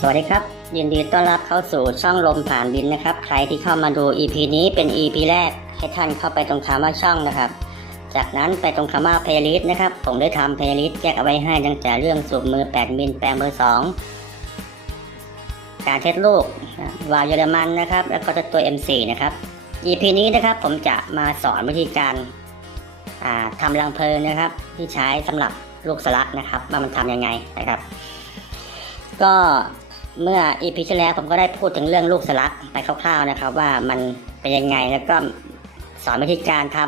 สวัสดีครับ ยินดีต้อนรับเข้าสู่ช่องลมผ่านดินนะครับ ใครที่เข้ามาดู EP นี้เป็น EP แรก ให้ท่านเข้าไปตรงคำว่าช่องนะครับ จากนั้นไปตรงคำว่า playlist นะครับ ผมได้ทำ playlist แยกเอาไว้ให้ตั้งแต่เรื่องสูบมือ 8 มิลแปลงเบอร์ 2 การเทสลูกวาล์วเยอรมันนะครับ แล้วก็ตัว M4 นะครับ EP นี้นะครับผมจะมาสอนวิธีการาทำรังเพลิงนะครับ ที่ใช้สำหรับลูกสลักนะครับ ว่ามันทำยังไงนะครับ ก็ เมื่อ EP ที่แล้วผมก็ได้พูดถึงเรื่องลูกสลักไปคร่าวๆนะครับ ว่ามันเป็นยังไงแล้วก็สอนวิธีการท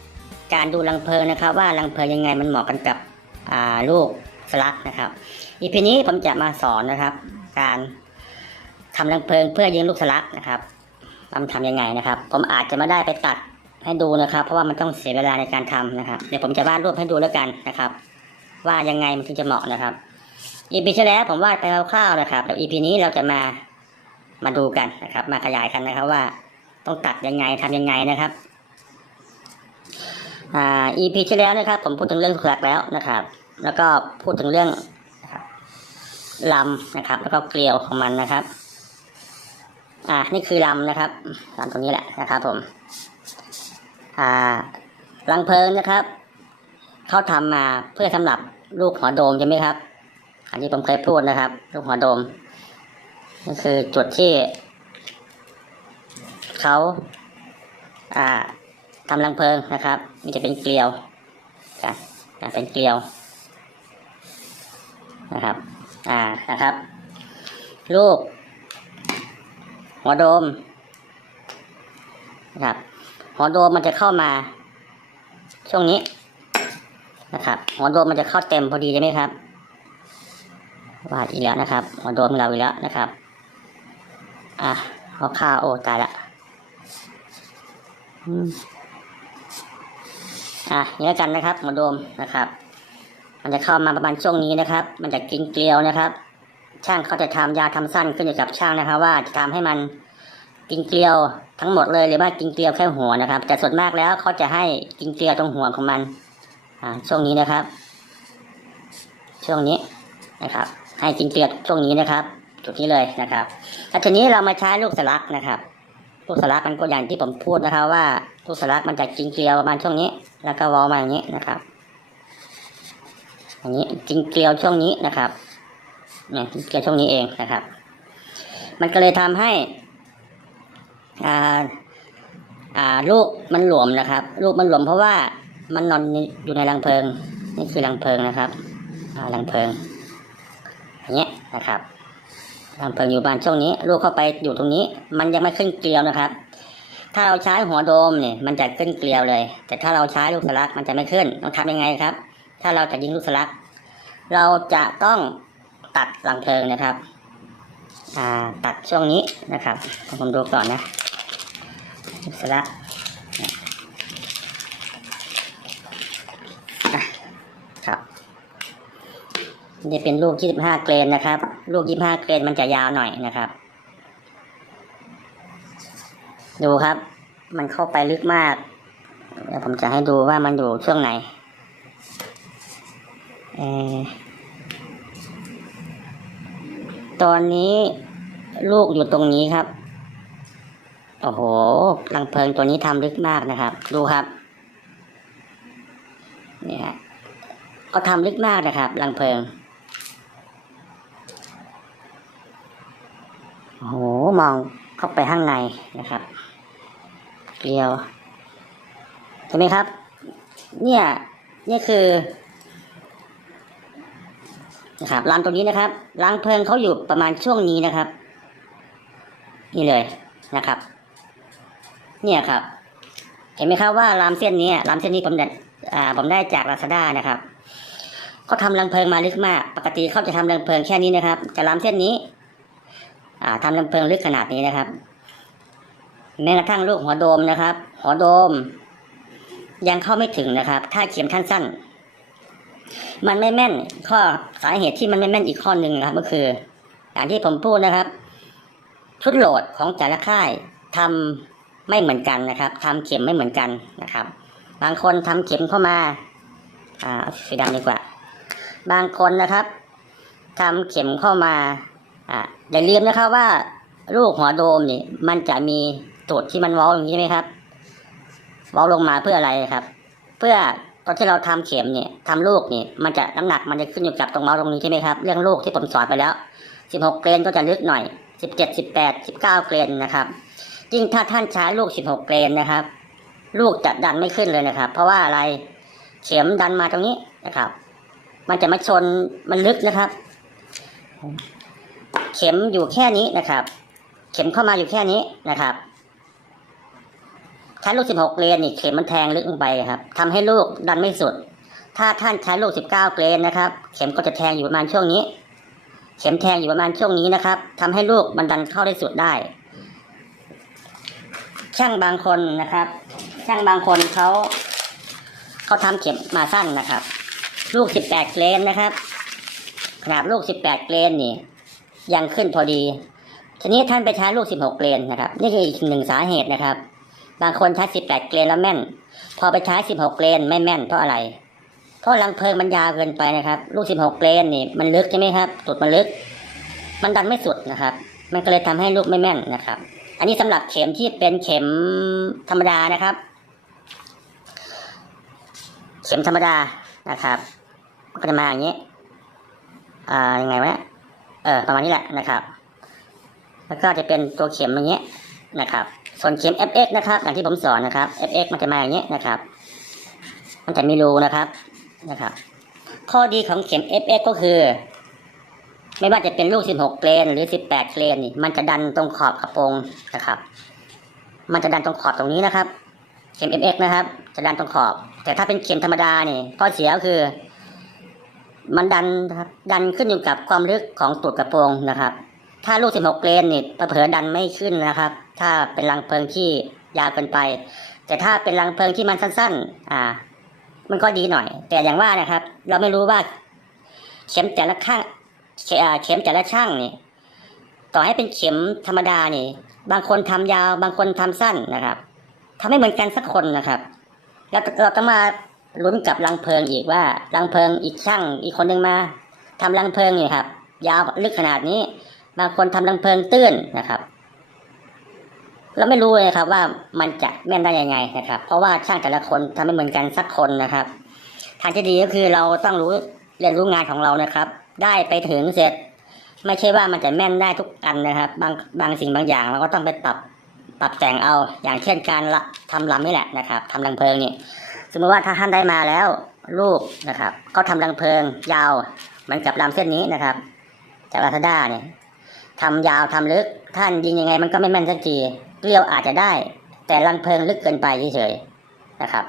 ำการดูรังเพลิงนะครับ ว่ารังเพลิงยังไงมันเหมาะกันกับลูกสลักนะครับ EP นี้ผมจะมาสอนนะครับ การทำรังเพลิงเพื่อยิงลูกสลักนะครับว่ามันทำยังไงนะครับ ผมอาจจะไม่ได้ไปตัดให้ดูนะครับ เพราะว่ามันต้องเสียเวลาในการทำนะครับ เดี๋ยวผมจะวาดรูปให้ดูแล้วกันนะครับ ว่ายังไงมันถึงจะเหมาะนะครับ EP ที่แล้วผมวาดไปคร่าวๆนะครับแล้ว EP นี้เราจะมามาดูกันนะครับ มาขยายกันนะครับว่าต้องตัดยังไงทำยังไงนะครับอ่า EP ที่แล้วนะครับ ผมพูดถึงเรื่องหลักแล้วนะครับ แล้วก็พูดถึงเรื่องลำนะครับ แล้วก็เกลียวของมันนะครับ อ่านี่คือลำนะครับลำตรงนี้แหละนะครับ ผม อ่ารังเพลิงนะครับเขาทำมาเพื่อสำหรับลูกหัวโดมใช่ไหมครับ อันนี้ผมเคยพูดนะครับลูกหัวโดม ก็คือจุดที่เขาอ่าทำรังเพลิงนะครับ มันจะเป็นเกลียวกันกันเป็นเกลียวนะครับ อ่านะครับ ลูก หัวโดมนะครับหัวโดมมันจะเข้ามา ช่วงนี้นะครับ หัวโดมมันจะเข้าเต็มพอดีใช่ไหมครับ วาดอีกแล้วนะครับหัวโดมเราอีกแล้วนะครับ อะเขาข้าโอ้ตายละอะอย่างนี้แล้วกันนะครับหัวโดมนะครับ มันจะเข้ามาประมาณช่วงนี้นะครับ มันจะกินเกลียวนะครับ ช่างเขาจะทำยาทำสั้นขึ้นอยู่กับช่างนะครับ ว่าจะทำให้มันกินเกลียวทั้งหมดเลยหรือว่ากินเกลียวแค่หัวนะครับ แต่ส่วนมากแล้วเขาจะให้กินเกลียวตรงหัวของมัน อ่าช่วงนี้นะครับ ช่วงนี้นะครับ ให้กินเกลียดช่วงนี้นะครับจุดนี้เลยนะครับแล้วทีนี้เรามาใช้ลูกสลักนะครับ ลูกสลักมันก็อย่างที่ผมพูดนะครับ ว่าลูกสลักมันจะกินเกลียวประมาณช่วงนี้ แล้วก็วอลมาอย่างนี้นะครับอย่างนี้กินเกลียวช่วงนี้นะครับเนี่ยกินเกลียวช่วงนี้เองนะครับ มันก็เลยทำให้อ่าอ่าลูกมันหลวมนะครับ ลูกมันหลวมเพราะว่ามันนอนอยู่ในรังเพลิง นี่คือรังเพลิงนะครับอ่ารังเพลิง นะครับทำเพลิงอยู่บ้านช่วงนี้ลูกเข้าไปอยู่ตรงนี้ มันยังไม่ขึ้นเกลียวนะครับ ถ้าเราใช้หัวโดมเนี่ยมันจะขึ้นเกลียวเลย แต่ถ้าเราใช้ลูกสลักมันจะไม่ขึ้นต้องทำยังไงครับ ถ้าเราจะยิงลูกสลัก เราจะต้องตัดรังเพลิงนะครับตัดช่วงนี้นะครับผมดูก่อนนะลูกสลักอะครับ นี่เป็นลูก25เกรนนะครับ ลูก25เกรนมันจะยาวหน่อยนะครับ ดูครับ มันเข้าไปลึกมากเดี๋ยวผมจะให้ดูว่ามันอยู่ช่วงไหนอตอนนี้ลูกอยู่ตรงนี้ครับโอ้โหรังเพลิงตัวนี้ทำลึกมากนะครับ ดูครับเนี่ยฮะก็ทำลึกมากนะครับรังเพลิง โอ้โหมองเข้าไปข้างในนะครับ เกลียวเห็นไหมครับ เนี่ยนี่คือนะครับลานตรงนี้นะครับรังเพลิงเขาอยู่ประมาณช่วงนี้นะครับ นี่เลยนะครับ เนี่ยครับ เห็นไหมครับว่าลามเส้นนี้ลามเส้นนี้ผมได้อ่าผมได้จากลาซาด้านะครับเขาทำรังเพลิงมาลึกมาก ปกติเขาจะทำรังเพลิงแค่นี้นะครับ แต่ลามเส้นนี้ ทำลำเพลิงลึกขนาดนี้นะครับ แม้กระทั่งลูกหัวโดมนะครับ หัวโดม ยังเข้าไม่ถึงนะครับ ถ้าเข็มท่านสั้น มันไม่แม่นข้อสาเหตุที่มันไม่แม่นอีกข้อหนึ่งนะครับ ก็คือ อย่างที่ผมพูดนะครับ ชุดโหลดของแต่ละค่ายทำไม่เหมือนกันนะครับทำเข็มไม่เหมือนกันนะครับ บางคนทำเข็มเข้ามาอ่าสีดำดีกว่า บางคนนะครับทำเข็มเข้ามา อย่าลืมนะครับว่าลูกหัวโดมนี่มันจะมีจุดที่มันว้าอย่างนี้ใช่ไหมครับว้าลงมาเพื่ออะไรครับ เพื่อตอนที่เราทำเข็มเนี่ยทำลูกเนี่ยมันจะน้ำหนักมันจะขึ้นอยู่กับตรงเมาส์ตรงนี้ใช่ไหมครับเรื่องลูกที่ผมสอนไปแล้ว 16 เกรนก็จะลึกหน่อย 17 18 19 เกรนนะครับยิ่งถ้าท่านใช้ลูก 16 เกรนนะครับ ลูกจะดันไม่ขึ้นเลยนะครับ เพราะว่าอะไรเข็มดันมาตรงนี้นะครับ มันจะมาชนมันลึกนะครับ เข็มอยู่แค่นี้นะครับ เข็มเข้ามาอยู่แค่นี้นะครับใช้ลูก 16 เกรนนี่เข็มมันแทงลึกลงไปครับทำให้ลูกดันไม่สุด ถ้าท่านใช้ลูก 19 เกรนนะครับ เข็มก็จะแทงอยู่ประมาณช่วงนี้ เข็มแทงอยู่ประมาณช่วงนี้นะครับทำให้ลูกมันดันเข้าได้สุดได้ ช่างบางคนนะครับ ช่างบางคนเขาเขาทำเข็มมาสั้นนะครับ ลูก 18 เกรนนะครับขนาดลูก 18 เกรนนี่ ยังขึ้นพอดี ทีนี้ท่านไปใช้ลูก 16 เกรนนะครับ นี่คืออีกหนึ่งสาเหตุนะครับ บางคนใช้ 18 เกรนแล้วแม่น พอไปใช้ 16 เกรนไม่แม่นเพราะอะไร เพราะรังเพลิงมันยาวเกินไปนะครับ ลูก 16 เกรนนี่มันลึกใช่ไหมครับสุดมันลึก มันดันไม่สุดนะครับ มันก็เลยทำให้ลูกไม่แม่นนะครับ อันนี้สำหรับเข็มที่เป็นเข็มธรรมดานะครับ เข็มธรรมดานะครับ ก็จะมาอย่างนี้ อ่า ยังไงวะ เออประมาณนี้แหละนะครับ แล้วก็จะเป็นตัวเข็มอย่างเงี้ยนะครับ ส่วนเข็ม FX นะครับ อย่างที่ผมสอนนะครับ FX มันจะมาอย่างเงี้ยนะครับ มันจะมีรูนะครับนะครับ ข้อดีของเข็ม FX ก็คือ ไม่ว่าจะเป็นลูก 16เกรนหรือ 18เกรนนี่มันจะดันตรงขอบกระโปรงนะครับ มันจะดันตรงขอบตรงนี้นะครับ เข็ม FX นะครับ จะดันตรงขอบ แต่ถ้าเป็นเข็มธรรมดานี่ข้อเสียก็คือ มันดันครับดันขึ้นอยู่กับความลึกของตูดกระโปรงนะครับ ถ้าลูก 16 เกรนนี่เผลอดันไม่ขึ้นนะครับ ถ้าเป็นรังเพลิงที่ยาวเกินไป แต่ถ้าเป็นรังเพลิงที่มันสั้น ๆ อ่า มันก็ดีหน่อย แต่อย่างว่านะครับ เราไม่รู้ว่า เข็มแต่ละข้างเข,เข็มแต่ละช่างนี่ต่อให้เป็นเข็มธรรมดานี่ บางคนทำยาว บางคนทำสั้นนะครับทำไม่เหมือนกันสักคนนะครับ แล้วเราต้องมา ลุ้นกับรังเพลิงอีกว่ารังเพลิงอีกช่างอีกคนหนึ่งมาทำรังเพลิงนี่ครับ ยาวลึกขนาดนี้ บางคนทำรังเพลิงตื้นนะครับ เราไม่รู้เลยครับว่ามันจะแม่นได้ยังไงนะครับ เพราะว่าช่างแต่ละคนทำไม่เหมือนกันสักคนนะครับทางที่ดีก็คือเราต้องรู้เรียนรู้งานของเรานะครับ ได้ไปถึงเสร็จ ไม่ใช่ว่ามันจะแม่นได้ทุกอันนะครับ บางบางสิ่งบางอย่างเราก็ต้องไปปรับปรับแต่งเอาอย่างเช่นการทำลำนี่แหละนะครับทำรังเพลิงนี่ สมมติว่าถ้าท่านได้มาแล้วลูกนะครับก็ทำรังเพลิงยาวเหมือนกับลำเส้นนี้นะครับ จากลาซาด้าเนี่ยทำยาวทำลึกท่านยิงยังไงมันก็ไม่แม่นสักทีเกลียวอาจจะได้ แต่รังเพลิงลึกเกินไปเฉยๆนะครับ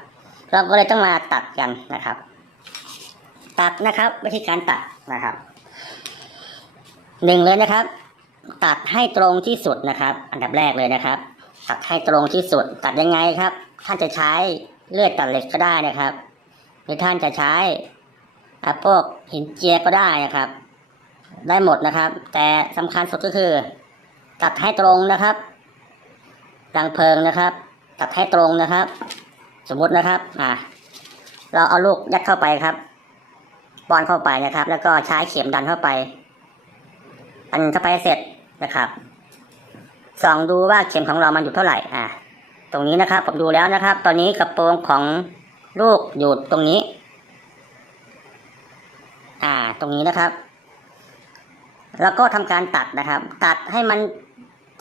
เราก็เลยต้องมาตัดกันนะครับ ตัดนะครับวิธีการตัดนะครับหนึ่งเลยนะครับ ตัดให้ตรงที่สุดนะครับ อันดับแรกเลยนะครับ ตัดให้ตรงที่สุด ตัดยังไงครับ ท่านจะใช้ เลือดตัดเหล็กก็ได้นะครับ หรือท่านจะใช้อะพวกหินเจียก็ได้นะครับ ได้หมดนะครับ แต่สำคัญสุดก็คือ ตัดให้ตรงนะครับรังเพลิงนะครับ ตัดให้ตรงนะครับ สมมุตินะครับอ่าเราเอาลูกยัดเข้าไปครับบอนเข้าไปนะครับ แล้วก็ใช้เข็มดันเข้าไปดันเข้าไปเสร็จนะครับส่องดูว่าเข็มของเรามันอยู่เท่าไหร่อ่า ตรงนี้นะครับผมดูแล้วนะครับ ตอนนี้กระโปรงของลูกอยู่ตรงนี้ อ่า ตรงนี้นะครับ แล้วก็ทำการตัดนะครับ ตัดให้มัน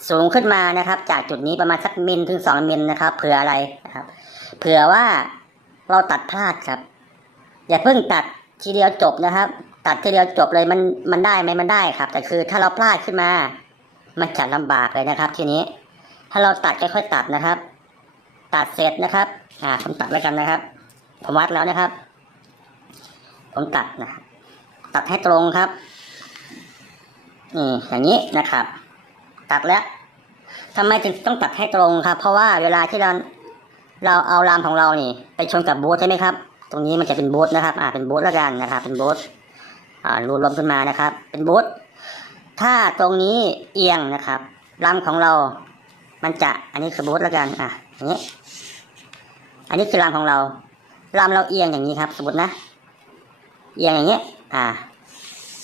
สูงขึ้นมานะครับ จากจุดนี้ประมาณสักมิลถึงสองมิลนะครับ เผื่ออะไรนะครับ เผื่อว่าเราตัดพลาดครับ อย่าเพิ่งตัดทีเดียวจบนะครับ ตัดทีเดียวจบเลยมันมันได้ไหมมันได้ครับ แต่คือถ้าเราพลาดขึ้นมา มันจะลำบากเลยนะครับ ทีนี้ ถ้าเราตัดค่อยๆตัดนะครับ ตัดเสร็จนะครับ อ่า ผมตัดแล้วกันนะครับ ผมวัดแล้วนะครับ ผมตัดนะครับตัดให้ตรงครับนี่อย่างนี้นะครับ ตัดแล้วทำไมถึงต้องตัดให้ตรงครับ เพราะว่าเวลาที่เราเราเอารามของเรานี่ ไปชนกับบูธใช่ไหมครับ ตรงนี้มันจะเป็นบูธนะครับ อ่า เป็นบูธแล้วกันนะครับ เป็นบูธอ่ารูลมขึ้นมานะครับ เป็นบูธถ้าตรงนี้เอียงนะครับรามของเรา มันจะอันนี้คือบูธแล้วกันอะอย่างนี้ อันนี้คือรามของเรารามเราเอียงอย่างนี้ครับ สมมตินะ เอียงอย่างนี้ อ่า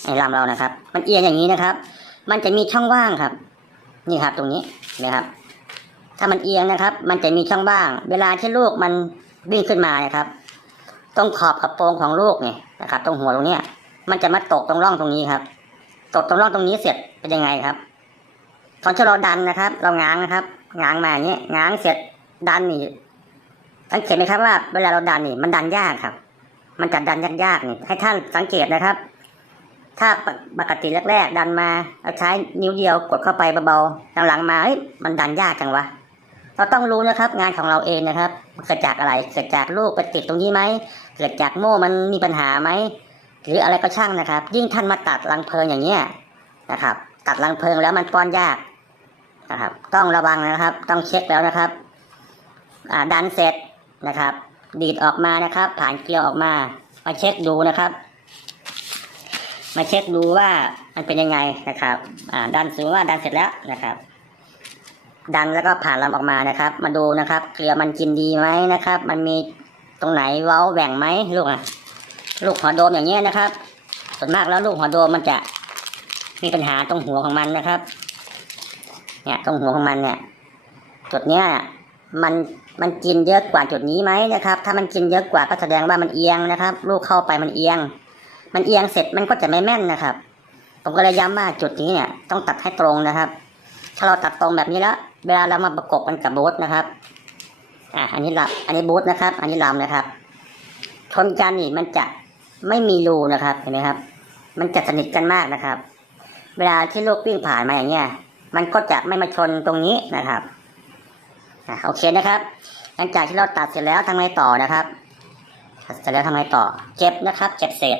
ไอ้รามเรานะครับ มันเอียงอย่างนี้นะครับ มันจะมีช่องว่างครับ นี่ครับตรงนี้นะครับ ถ้ามันเอียงนะครับ มันจะมีช่องว่าง เวลาที่ลูกมันวิ่งขึ้นมานะครับ ตรงขอบกระโปรงของลูกเนี่ยนะครับ ตรงหัวตรงเนี้ย มันจะมาตกตรงร่องตรงนี้ครับ ตกตรงร่องตรงนี้เสร็จเป็นยังไงครับ ตอนที่เราดันนะครับ เราง้างนะครับง้างมาอย่างนี้ง้างเสร็จดันนี่สังเกตไหมครับว่าเวลาเราดันนี่มันดันยากครับ มันจะดันยากๆนี่ให้ท่านสังเกตนะครับ ถ้าปกติแรกๆดันมาเราใช้นิ้วเดียวกดเข้าไปเบาๆหลังๆมาเฮ้ยมันดันยากจังวะเราต้องรู้นะครับ งานของเราเองนะครับเกิดจากอะไรเกิดจากลูกไปติดตรงนี้ไหมเกิดจากโม่มันมีปัญหาไหมหรืออะไรก็ช่างนะครับ ยิ่งท่านมาตัดรังเพลิงอย่างเนี้ยนะครับ ตัดรังเพลิงแล้วมันป้อนยาก นะครับ ต้องระวังนะครับ ต้องเช็คแล้วนะครับดันเสร็จนะครับ ดีดออกมานะครับ ผ่านเกลียวออกมา มาเช็คดูนะครับ มาเช็คดูว่ามันเป็นยังไงนะครับดันสูงว่าดันเสร็จแล้วนะครับ ดันแล้วก็ผ่านลำออกมานะครับ มาดูนะครับ เกลียวมันกินดีไหมนะครับ มันมีตรงไหนเว้าแหว่งไหมลูกอะลูกหัวโดมอย่างเงี้ยนะครับ ส่วนมากแล้วลูกหัวโดมมันจะมีปัญหาตรงหัวของมันนะครับ เนี่ยตรงหัวของมันเนี่ย จุดเนี้ยมันมันกินเยอะกว่าจุดนี้ไหมนะครับ ถ้ามันกินเยอะกว่าก็แสดงว่ามันเอียงนะครับ ลูกเข้าไปมันเอียง มันเอียงเสร็จมันก็จะไม่แม่นนะครับ ผมก็เลยย้ำว่าจุดนี้เนี่ยต้องตัดให้ตรงนะครับ ถ้าเราตัดตรงแบบนี้แล้ว เวลาเรามาประกบกันกับบูทนะครับ อ่าอันนี้ลำอันนี้บูทนะครับ อันนี้ลำนะครับ ชนกันนี่มันจะไม่มีรูนะครับ เห็นไหมครับ มันจะสนิทกันมากนะครับ เวลาที่ลูกวิ่งผ่านมาอย่างเงี้ย มันก็จะไม่มาชนตรงนี้นะครับอะโอเคนะครับหลังจากที่เราตัดเสร็จแล้วทำไงต่อนะครับตัดเสร็จแล้วทำไงต่อ เก็บนะครับเก็บเศษ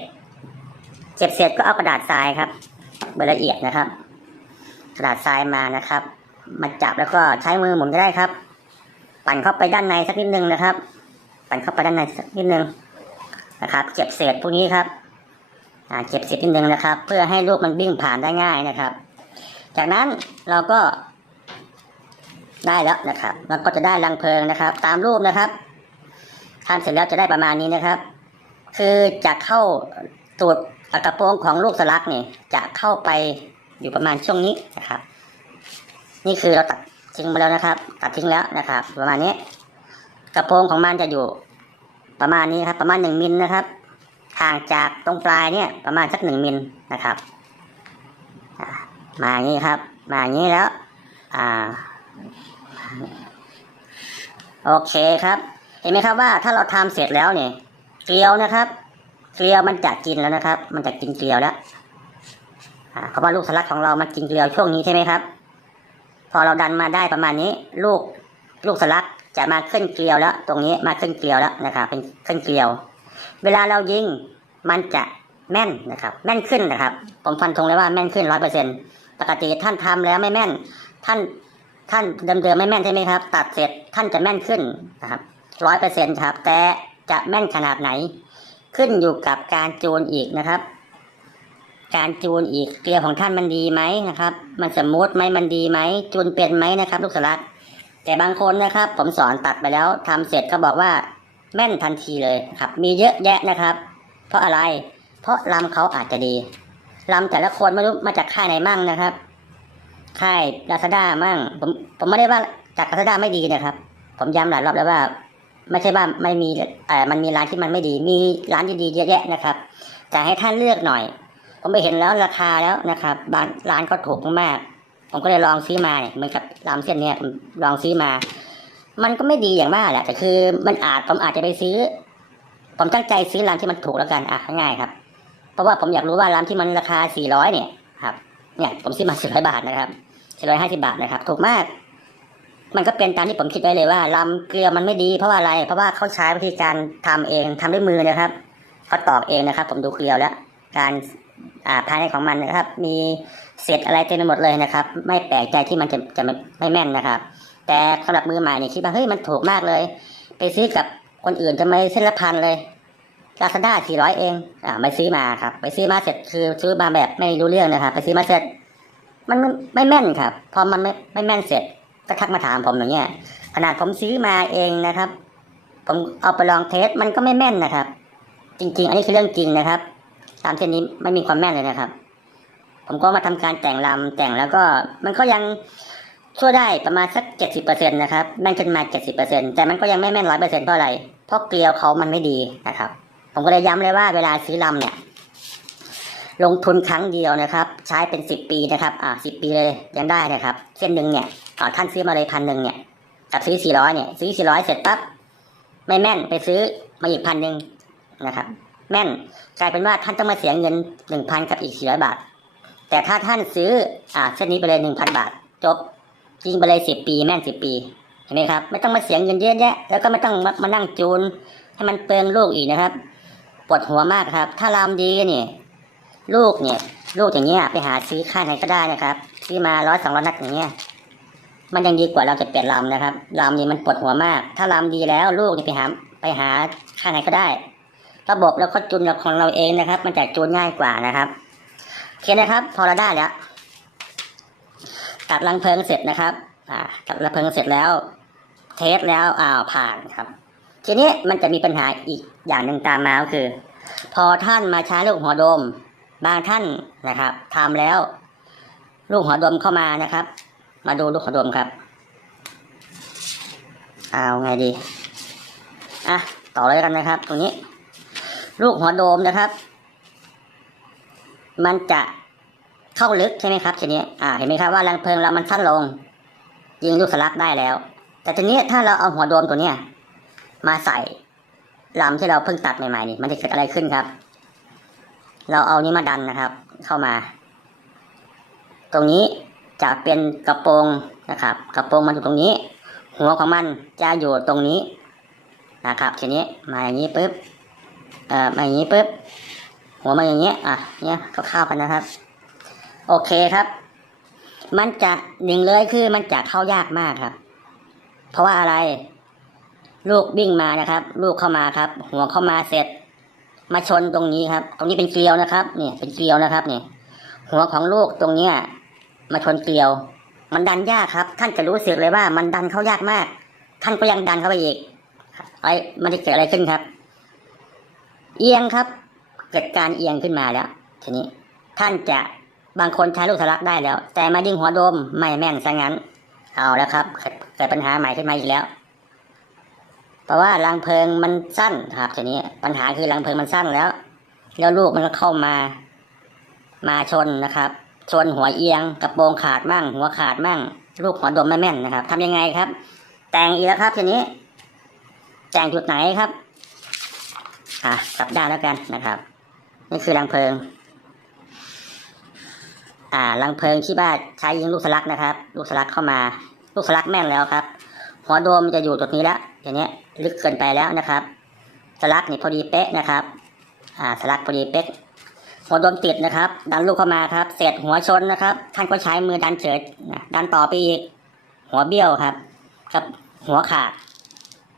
เก็บเศษก็เอากระดาษทรายครับเบอละเอียดนะครับ กระดาษทรายมานะครับ มาจับแล้วก็ใช้มือหมุนก็ได้ครับ ปั่นเข้าไปด้านในสักนิดนึงนะครับ ปั่นเข้าไปด้านในสักนิดนึงนะครับ เก็บเศษพวกนี้ครับเก็บเศษนิดนึงนะครับ เพื่อให้ลูกมันวิ่งผ่านได้ง่ายนะครับ จากนั้นเราก็ได้แล้วนะครับเราก็จะได้รังเพลิงนะครับ ตามรูปนะครับทำเสร็จแล้วจะได้ประมาณนี้นะครับ คือจะเข้าตูดกระโปรงของลูกสลักเนี่ยจะเข้าไปอยู่ประมาณช่วงนี้นะครับ นี่คือเราตัดทิ้งไปแล้วนะครับ ตัดทิ้งแล้วนะครับ ประมาณนี้ กระโปรงของมันจะอยู่ประมาณนี้ครับ ประมาณหนึ่งมิลนะครับห่างจากตรงปลายเนี่ยประมาณสักหนึ่งมิลนะครับ มาอย่างนี้ครับ มาอย่างนี้แล้ว อ่า โอเคครับ เห็นไหมครับว่าถ้าเราทำเสร็จแล้วเนี่ยเกลียวนะครับ เกลียวมันจะกินแล้วนะครับ มันจะกินเกลียวแล้วเพราะว่าลูกสลัดของเรามันกินเกลียวช่วงนี้ใช่ไหมครับ พอเราดันมาได้ประมาณนี้ ลูกลูกสลัดจะมาขึ้นเกลียวแล้ว ตรงนี้มาขึ้นเกลียวแล้วนะครับ เป็นขึ้นเกลียว เวลาเรายิงมันจะแม่นนะครับ แม่นขึ้นนะครับ ผมฟันธงเลยว่าแม่นขึ้นร้อยเปอร์เซ็นต์ ปกติท่านทำแล้วไม่แม่น ท่านท่านเดิมๆไม่แม่นใช่ไหมครับ ตัดเสร็จท่านจะแม่นขึ้นนะครับร้อยเปอร์เซ็นต์ครับ แต่จะแม่นขนาดไหน ขึ้นอยู่กับการจูนอีกนะครับ การจูนอีกเกลียวของท่านมันดีไหมนะครับ มันสมูทไหมมันดีไหมจูนเป็นไหมนะครับ ลูกสลัดแต่บางคนนะครับ ผมสอนตัดไปแล้วทำเสร็จก็บอกว่าแม่นทันทีเลยครับ มีเยอะแยะนะครับ เพราะอะไร เพราะลำเขาอาจจะดี ลำแต่ละคนไม่รู้มาจากค่ายไหนมั่งนะครับ ค่ายลาซาด้ามั่ง ผมผมไม่ได้ว่าจากลาซาด้าไม่ดีนะครับ ผมย้ำหลายรอบแล้วว่า ไม่ใช่ว่าไม่มีเอ่อมันมีร้านที่มันไม่ดี มีร้านดีๆเยอะแยะนะครับ แต่ให้ท่านเลือกหน่อย ผมไปเห็นแล้วราคาแล้วนะครับ บางร้านก็ถูกมากๆผมก็เลยลองซื้อมาเนี่ยเหมือนกับลำเส้นเนี้ยผมลองซื้อมา มันก็ไม่ดีอย่างว่าแหละแต่คือมันอาจผมอาจจะไปซื้อ ผมตั้งใจซื้อร้านที่มันถูกแล้วกันอะง่ายครับ ราะว่าผมอยากรู้ว่าร้านที่มันราคา 400 เนี่ยครับเนี่ยผมซื้อมา 400 บาทนะครับ 450 บาทนะครับถูกมาก มันก็เป็นตามที่ผมคิดไว้เลยว่าลำเกลือมันไม่ดี เพราะว่าอะไร เพราะว่าเขาใช้วิธีการทำเองทำด้วยมือนะครับเขาตอกเองนะครับ ผมดูเกลียวแล้ว การอ่าภายในของมันนะครับ มีเศษอะไรเต็มไปหมดเลยนะครับ ไม่แปลกใจที่มันจะจะไม่ไม่แม่นนะครับ แต่สำหรับมือใหม่เนี่ยคิดว่าเฮ้ยมันถูกมากเลย ไปซื้อกับคนอื่นจะไม่เส้นละพันเลย ลาซาด้าสี่ร้อยเองอ่าไปซื้อมาครับ ไปซื้อมาเสร็จคือซื้อมาแบบไม่รู้เรื่องนะครับ ไปซื้อมาเสร็จ มันไม่แม่นครับพอมันไม่ไม่แม่นเสร็จก็ทักมาถามผมอย่างเงี้ย ขนาดผมซื้อมาเองนะครับ ผมเอาไปลองเทสมันก็ไม่แม่นนะครับ จริง ๆ อันนี้คือเรื่องจริงนะครับ ตามเช่นนี้ไม่มีความแม่นเลยนะครับ ผมก็มาทำการแต่งลำแต่งแล้วก็มันก็ยังช่วยได้ประมาณสักเจ็ดสิบเปอร์เซ็นต์นะครับแม่นขึ้นมาเจ็ดสิบเปอร์เซ็นต์แต่มันก็ยังไม่แม่นร้อยเปอร์เซ็นต์เพราะอะไรเพราะเกลียวเขามันไม่ดีนะครับ ผมก็เลยย้ำเลยว่าเวลาซื้อลำเนี่ย ลงทุนครั้งเดียวนะครับ ใช้เป็นสิบปีนะครับ อ่าสิบปีเลยยังได้นะครับ เส้นหนึ่งเนี่ยอ่าท่านซื้อมาเลยพันหนึ่งเนี่ยกับซื้อสี่ร้อยเนี่ย ซื้อสี่ร้อยเสร็จปั๊บไม่แม่นไปซื้อมาอีกพันหนึ่งนะครับ แม่นกลายเป็นว่าท่านต้องมาเสียเงินหนึ่งพันกับอีกสี่ร้อยบาท แต่ถ้าท่านซื้ออ่าเส้นนี้ไปเลยหนึ่งพันบาท จบยิงไปเลยสิบปี แม่นสิบปีเห็นไหมครับ ไม่ต้องมาเสียเงินเยอะแยะแล้วก็ไม่ต้องมามานั่งจูนให้มันเปลืองลูกอีกนะครับ ปวดหัวมากครับ ถ้าลามดีเนี่ยลูกเนี่ย ลูกอย่างเงี้ยไปหาซื้อค่ายไหนก็ได้นะครับ ซื้อมาร้อยสองร้อยนัดอย่างเงี้ย มันยังดีกว่าเราจะเปลี่ยนลำนะครับลำนี่มันปวดหัวมาก ถ้าลำดีแล้วลูกนี่ไปหาไปหาค่ายไหนก็ได้ ระบบแล้วก็จูนของเราเองนะครับ มันจะจูนง่ายกว่านะครับโอเคนะครับ พอเราได้แล้วตัดรังเพลิงเสร็จนะครับ อ่าตัดรังเพลิงเสร็จแล้ว เทสแล้วอ้าวผ่านครับ ทีนี้มันจะมีปัญหาอีกอย่างหนึ่งตามมาก็คือ พอท่านมาใช้ลูกหัวโดม บางท่านนะครับทำแล้ว ลูกหัวโดมเข้ามานะครับ มาดูลูกหัวโดมครับ เอาไงดีอะต่อเลยกันนะครับ ตรงนี้ ลูกหัวโดมนะครับ มันจะเข้าลึกใช่ไหมครับทีนี้อ่าเห็นไหมครับว่าแรงเพลิงเรามันสั้นลง ยิงลูกสลักได้แล้ว แต่ทีนี้ถ้าเราเอาหัวโดมตัวเนี้ย มาใส่ลำที่เราเพิ่งตัดใหม่ๆนี่มันจะเกิดอะไรขึ้นครับ เราเอานี้มาดันนะครับ เข้ามา ตรงนี้จะเป็นกระโปรงนะครับ กระโปรงมันอยู่ตรงนี้ หัวของมันจะอยู่ตรงนี้นะครับทีนี้มาอย่างนี้ปุ๊บเอ่อมาอย่างนี้ปุ๊บหัวมาอย่างเงี้ยอะเนี่ยเข้าๆกันนะครับ โอเคครับ มันจะหนึ่งเลยคือมันจะเข้ายากมากครับ เพราะว่าอะไร ลูกวิ่งมานะครับ ลูกเข้ามาครับ หัวเข้ามาเสร็จ มาชนตรงนี้ครับ ตรงนี้เป็นเกลียวนะครับเนี่ยเป็นเกลียวนะครับเนี่ยหัวของลูกตรงเนี้ยมาชนเกลียว มันดันยากครับ ท่านจะรู้สึกเลยว่า มันดันเข้ายากมาก ท่านก็ยังดันเข้าไปอีกไอ้มันจะเกิดอะไรขึ้นครับ เอียงครับ เกิดการเอียงขึ้นมาแล้ว ทีนี้ ท่านจะบางคนใช้ลูกสลักได้แล้ว แต่มายิงหัวโดมไม่แม่นซะงั้น เอาแล้วครับเกิดเกิดปัญหาใหม่ขึ้นมาอีกแล้ว เพราะว่ารังเพลิงมันสั้นครับทีนี้ปัญหาคือรังเพลิงมันสั้นแล้ว แล้วลูกมันก็เข้ามา มาชนนะครับ ชนหัวเอียงกระโปรงขาดมั่ง หัวขาดมั่ง ลูกหัวดมไม่แม่นนะครับทำยังไงครับ แต่งอีกแล้วครับทีนี้ แต่งจุดไหนครับอะกลับด้านแล้วกันนะครับ นี่คือรังเพลิง อ่ารังเพลิงที่บ้านใช้ยิงลูกสลักนะครับ ลูกสลักเข้ามา ลูกสลักแม่นแล้วครับ หัวโดมจะอยู่จุดนี้แล้วอย่างนี้ย ลึกเกินไปแล้วนะครับสลักนี่พอดีเป๊ะนะครับอ่าสลักพอดีเป๊ะหัวโดนติดนะครับ ดันลูกเข้ามาครับ เศษหัวชนนะครับ ท่านก็ใช้มือดันเฉยนะดันต่อไปอีกหัวเบี้ยวครับครับหัวขาด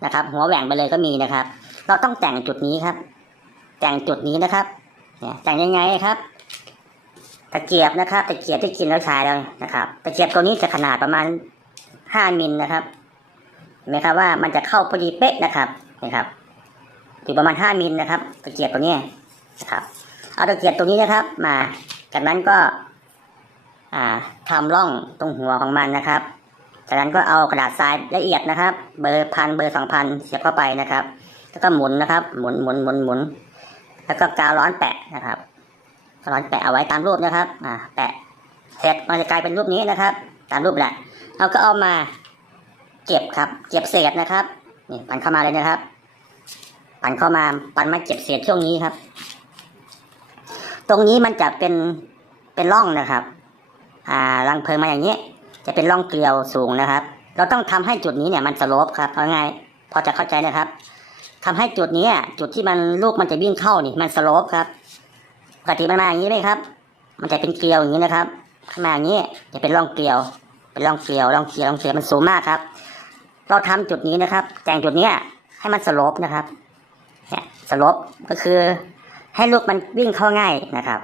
นะครับ หัวแหว่งไปเลยก็มีนะครับ เราต้องแต่งจุดนี้ครับ แต่งจุดนี้นะครับเนี่ยแต่งยังไงครับตะเกียบนะครับตะเกียบที่กินแล้วใช้แล้วนะครับตะเกียบตัวนี้จะขนาดประมาณห้ามิลนะครับ นไหมครับว่ามันจะเข้าพอดีเป๊ะนะครับนะครับอยู่ประมาณห้ามิลนะครับตะเกียบตัวนี้นะครับเอาตะเกียบตรงนี้นะครับ มาจากนั้นก็อ่าทำร่องตรงหัวของมันนะครับ จากนั้นก็เอากระดาษทรายละเอียดนะครับ เบอร์พันเบอร์สองพันเสียบเข้าไปนะครับ แล้วก็หมุนนะครับ หมุนหมุนหมุนหมุน แล้วก็กาวร้อนแปะนะครับกาวร้อนแปะเอาไว้ตามรูปนะครับ อ่า แปะ เสร็จมันจะกลายเป็นรูปนี้นะครับ ตามรูปแหละเราก็เอามา เก็บครับ เก็บเศษนะครับนี่ปั่นเข้ามาเลยนะครับ ปั่นเข้ามาปั่นมาเก็บเศษช่วงนี้ครับ ตรงนี้มันจะเป็นเป็นร่องนะครับ อ่ารังเพลิงมาอย่างนี้ จะเป็นร่องเกลียวสูงนะครับ เราต้องทำให้จุดนี้เนี่ยมันสโลปครับเอาไงายพอจะเข้าใจนะครับทำให้จุดนี้จุดที่มันลูกมันจะวิ่งเข้านี่มันสโลปครับปกติมันมาอย่างนี้ไหมครับ มันจะเป็นเกลียวอย่างนี้นะครับข้างมาอย่างนี้จะเป็นร่องเกลียว เป็นร่องเกลียวร่องเกลียวร่องเกลียวมันสูงมากครับ เราทำจุดนี้นะครับ แต่งจุดเนี้ยให้มันสลปนะครับเนี่ยสลปก็คือให้ลูกมันวิ่งเข้าง่ายนะครับ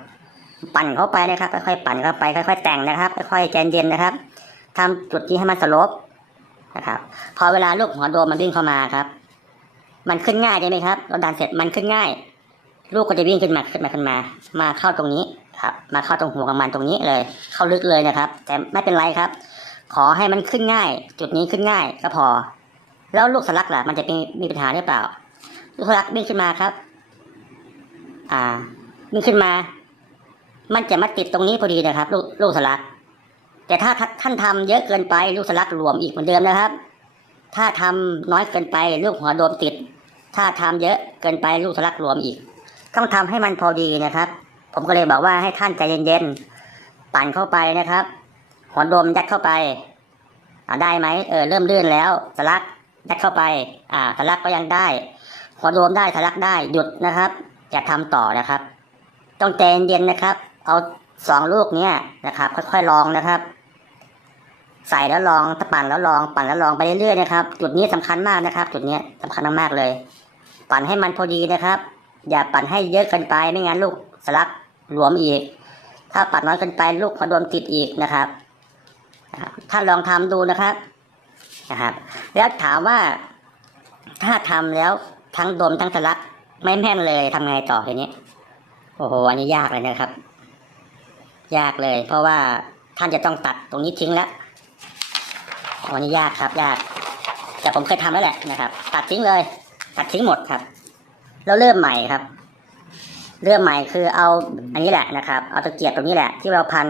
ปั่นเข้าไปนะครับค่อยๆปั่นเข้าไปค่อยๆแต่งนะครับค่อยๆใจเย็นนะครับทำจุดนี้ให้มันสลปนะครับพอเวลาลูกหัวโดมมันวิ่งเข้ามาครับ มันขึ้นง่ายใช่ไหมครับเราดันเสร็จมันขึ้นง่าย ลูกก็จะวิ่งขึ้นมาขึ้นมาขึ้นมา มาเข้าตรงนี้ครับ มาเข้าตรงหัวของมันตรงนี้เลย เข้าลึกเลยนะครับ แต่ไม่เป็นไรครับ ขอให้มันขึ้นง่าย จุดนี้ขึ้นง่ายก็พอ แล้วลูกสลักล่ะ มันจะมีมีปัญหาหรือเปล่า ลูกสลักวิ่งขึ้นมาครับ อ่าวิ่งขึ้นมา มันจะมาติดตรงนี้พอดีนะครับ ลูกลูกสลัก แต่ถ้าท่านท่านทำเยอะเกินไปลูกสลักรวมอีกเหมือนเดิมนะครับ ถ้าทำน้อยเกินไป ลูกหัวโดมติด ถ้าทำเยอะเกินไปลูกสลักรวมอีก ต้องทำให้มันพอดีนะครับ ผมก็เลยบอกว่าให้ท่านใจเย็นๆปั่นเข้าไปนะครับ หัวโดมยัดเข้าไปอ่าได้ไหมเออเริ่มลื่นแล้วสลักยัดเข้าไป อ่าสลักก็ยังได้ หัวโดมได้สลักได้หยุดนะครับอย่าทำต่อนะครับ ต้องใจเย็นนะครับ เอาสองลูกเนี้ยนะครับ ค่อยๆลองนะครับใส่แล้วลองถ้าปั่นแล้วลองปั่นแล้วลองไปเรื่อยๆนะครับ จุดนี้สำคัญมากนะครับ จุดนี้สำคัญมากๆเลย ปั่นให้มันพอดีนะครับ อย่าปั่นให้เยอะเกินไปไม่งั้นลูกสลักหลวมอีก ถ้าปั่นน้อยเกินไปลูกพอโดนติดอีกนะครับ ท่านลองทำดูนะครับนะครับ แล้วถามว่าถ้าทำแล้วทั้งโดมทั้งสลักไม่แม่นเลยทำไงต่อทีนี้โอ้โหอันนี้ยากเลยนะครับ ยากเลย เพราะว่าท่านจะต้องตัดตรงนี้ทิ้งแล้วอันนี้ยากครับ ยาก แต่ผมเคยทำแล้วแหละนะครับ ตัดทิ้งเลย ตัดทิ้งหมดครับ แล้วเริ่มใหม่ครับ เริ่มใหม่คือเอาอันนี้แหละนะครับ เอาตะเกียบตรงนี้แหละ ที่เราพัน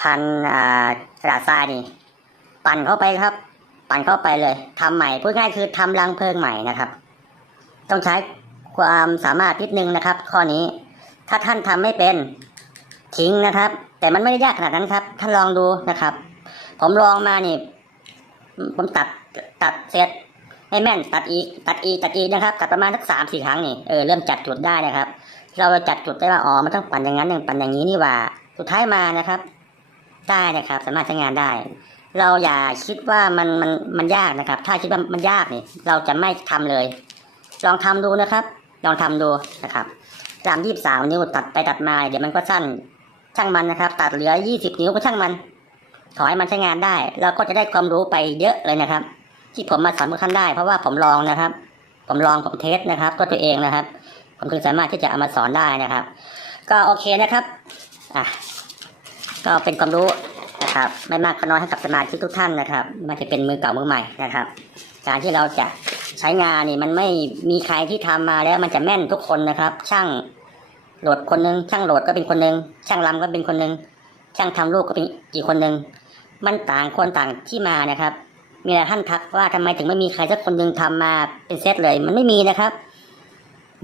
พันกระดาษทรายนี่ปั่นเข้าไปครับ ปั่นเข้าไปเลยทำใหม่พูดง่ายคือทำรังเพลิงใหม่นะครับ ต้องใช้ความสามารถนิดนึงนะครับ ข้อนี้ถ้าท่านทำไม่เป็นทิ้งนะครับ แต่มันไม่ได้ยากขนาดนั้นครับ ท่านลองดูนะครับ ผมลองมานี่ ผมตัดตัดเสร็จไม่แม่นตัดอีกตัดอีกตัดอีกนะครับตัดประมาณสักสามสี่ครั้งนี่เออเริ่มจัดจุดได้นะครับ เราจัดจุดได้ว่าอ๋อมันต้องปั่นอย่างนั้นอย่างปั่นอย่างนี้นี่ว่า สุดท้ายมานะครับ ได้นะครับ สามารถใช้งานได้ เราอย่าคิดว่ามันมันมันยากนะครับ ถ้าคิดว่ามันยากนี่ เราจะไม่ทำเลย ลองทำดูนะครับ ลองทำดูนะครับสามยี่สามนิ้วตัดไปตัดมาเดี๋ยวมันก็สั้นช่างมันนะครับ ตัดเหลือยี่สิบนิ้วก็ช่างมันขอให้มันใช้งานได้ เราก็จะได้ความรู้ไปเยอะเลยนะครับ ที่ผมมาสอนพวกท่านได้ เพราะว่าผมลองนะครับ ผมลองผมเทสนะครับ ก็ตัวเองนะครับ ผมถึงสามารถที่จะเอามาสอนได้นะครับ ก็โอเคนะครับอะ ก็เป็นความรู้นะครับ ไม่มากก็น้อยให้กับสมาชิกทุกท่านนะครับไมันจะเป็นมือเก่ามือใหม่นะครับ การที่เราจะใช้งานนี่มันไม่มีใครที่ทำมาแล้วมันจะแม่นทุกคนนะครับ ช่างโหลดคนหนึงช่างโหลดก็เป็นคนหนึงช่างลำก็เป็นคนหนึงช่างทำลูกก็เป็นอีกคนหนึงมันต่างคนต่างที่มานะครับ มีแต่ท่านทักว่าทำไมถึงไม่มีใครสักคนหนึ่งทำมาเป็นเซตเลย มันไม่มีนะครับ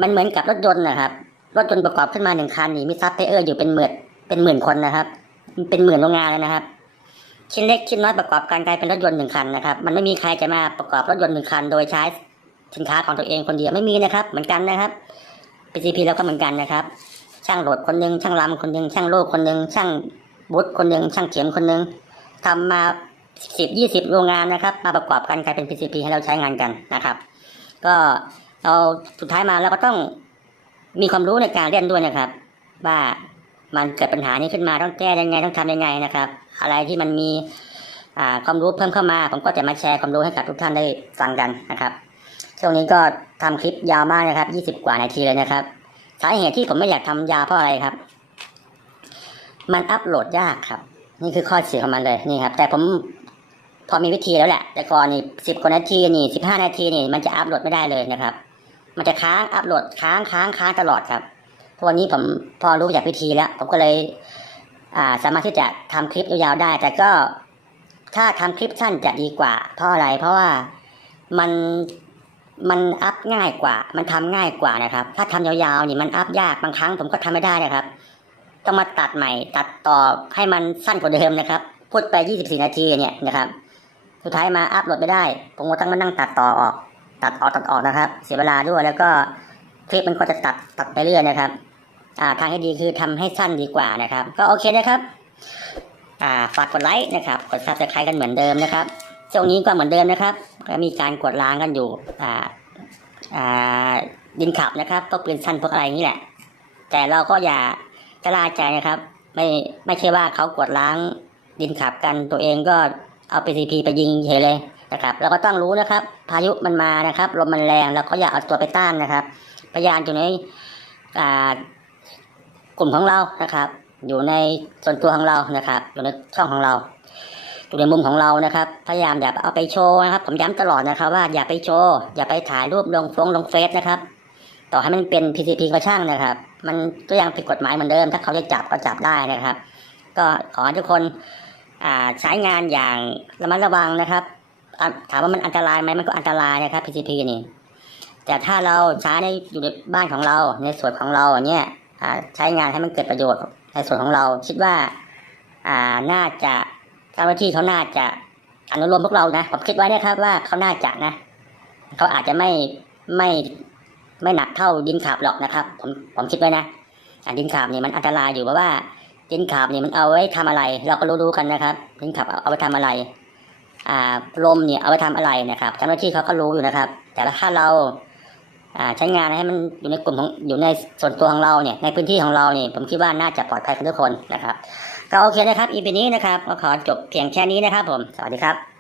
มันเหมือนกับรถยนต์นะครับรถยนต์ประกอบขึ้นมาหนึ่งคันนี่มีซัพพลายเออร์อยู่เป็นหมื่นเป็นหมื่นคนนะครับ เป็นหมื่นโรงงานเลยนะครับ ชิ้นเล็กชิ้นน้อยประกอบกันกลายเป็นรถยนต์หนึ่งคันนะครับ มันไม่มีใครจะมาประกอบรถยนต์หนึ่งคัน โดยใช้สินค้าของตัวเองคนเดียวไม่มีนะครับ เหมือนกันนะครับ PCP แล้วก็เหมือนกันนะครับ ช่างโหลดคนหนึ่งช่างลำคนหนึ่งช่างโลกคนหนึ่งช่างบุตคนหนึ่งช่างเข็มคนหนึ่งทำมาสิบยี่สิบโรงงานนะครับ มาประกอบกันกลายเป็น PCP ให้เราใช้งานกันนะครับ ก็เราสุดท้ายมาเราก็ต้องมีความรู้ในการเรียนด้วยนะครับ ว่า มันเกิดปัญหานี้ขึ้นมาต้องแก้ยังไงต้องทำยังไงนะครับ อะไรที่มันมีความรู้เพิ่มเข้ามา ผมก็จะมาแชร์ความรู้ให้กับทุกท่านได้ฟังกันนะครับช่วงนี้ก็ทำคลิปยาวมากนะครับยี่สิบ20 กว่านาทีเลยนะครับสาเหตุที่ผมไม่อยากทำยาวเพราะอะไรครับ มันอัปโหลดยากครับ นี่คือข้อเสียของมันเลยนี่ครับ แต่ผมพอมีวิธีแล้วแหละ แต่ก่อนนี่สิบกว่านาทีนี่สิบห้านาทีนี่มันจะอัปโหลดไม่ได้เลยนะครับ มันจะค้างอัปโหลดค้างค้างค้างตลอดครับ พวันนี้ผมพอรู้จากวิธีแล้ว ผมก็เลยสามารถที่จะทำคลิปยาวๆได้ แต่ก็ถ้าทำคลิปสั้นจะดีกว่า เพราะอะไร เพราะว่ามันมันอัพง่ายกว่า มันทำง่ายกว่านะครับ ถ้าทำยาวๆนี่มันอัพยากบางครั้งผมก็ทำไม่ได้นะครับ ต้องมาตัดใหม่ ตัดต่อให้มันสั้นกว่าเดิมนะครับ พูดไป 24 นาทีเนี่ยนะครับสุดท้ายมาอัพโหลดไม่ได้ ผมก็ต้องมานั่งตัดต่อออก ตัดออกตัดออกนะครับ เสียเวลาด้วยแล้วก็คลิปมันก็จะตัดตัดไปเรื่อยนะครับ ทางที่ดีคือทำให้สั้นดีกว่านะครับ ก็โอเคนะครับอ่าฝากกดไลค์นะครับ กดซับสไครต์กันเหมือนเดิมนะครับช่วงนี้ก็เหมือนเดิมนะครับก็มีการกดล้างกันอยู่อ่าอ่าดินขับนะครับพวกปืนสั้นพวกอะไรนี่แหละ แต่เราก็อย่าชะลาใจนะครับ ไม่ไม่ใช่ว่าเขากดล้างดินขับกันตัวเองก็เอาไปซีพีไปยิงเฉยเลยนะครับเราก็ต้องรู้นะครับ พายุมันมานะครับลมมันแรงเราก็อย่าเอาตัวไปต้านนะครับ พยายามอยู่ในอ่า กลุ่มของเรานะครับ อยู่ในส่วนตัวของเรานะครับ อยู่ในช่องของเราอยู่ในมุมของเรานะครับ พยายามอย่าเอาไปโชว์นะครับ ผมย้ำตลอดนะครับ ว่าอย่าไปโชว์อย่าไปถ่ายรูปลงฟงลงเฟซนะครับ ต่อให้มันเป็น PCP ก็ช่างนะครับ มันก็ยังผิดกฎหมายเหมือนเดิม ถ้าเขาจะจับก็จับได้นะครับ ก็ขอทุกคนใช้งานอย่างระมัดระวังนะครับ ถามว่ามันอันตรายไหมมันก็อันตรายนะครับ PCP นี่แต่ถ้าเราใช้ในอยู่ในบ้านของเราในสวนของเราเนี่ย ใช้งานให้มันเกิดประโยชน์ในส่วนของเราคิดว่าอ่าน่าจะเจ้าหน้าที่เขาน่าจะอนุโลมพวกเรานะผมคิดไว้นะครับว่าเขาน่าจะนะเขาอาจจะไม่ไม่ไม่หนักเท่าดินขาบหรอกนะครับ ผมผมคิดไว้นะดินขาบนี่ยมันอันตรายอยู่เพราะว่าดินขาบนี่ยมันเอาไว้ทำอะไร เราก็รู้ๆกันนะครับดินขาบเอาไว้ทำอะไรอ่าลมเนี่ยเอาไว้ทำอะไรนะครับเจ้าหน้าที่เขาก็รู้อยู่นะครับ แต่ถ้าเรา ใช้งานให้มันอยู่ในกลุ่มของอยู่ในส่วนตัวของเราเนี่ยในพื้นที่ของเราเนี่ยผมคิดว่าน่าจะปลอดภัยกับทุกคนนะครับ ก็โอเคนะครับอีพีนี้นะครับก็ขอจบเพียงแค่นี้นะครับผมสวัสดีครับ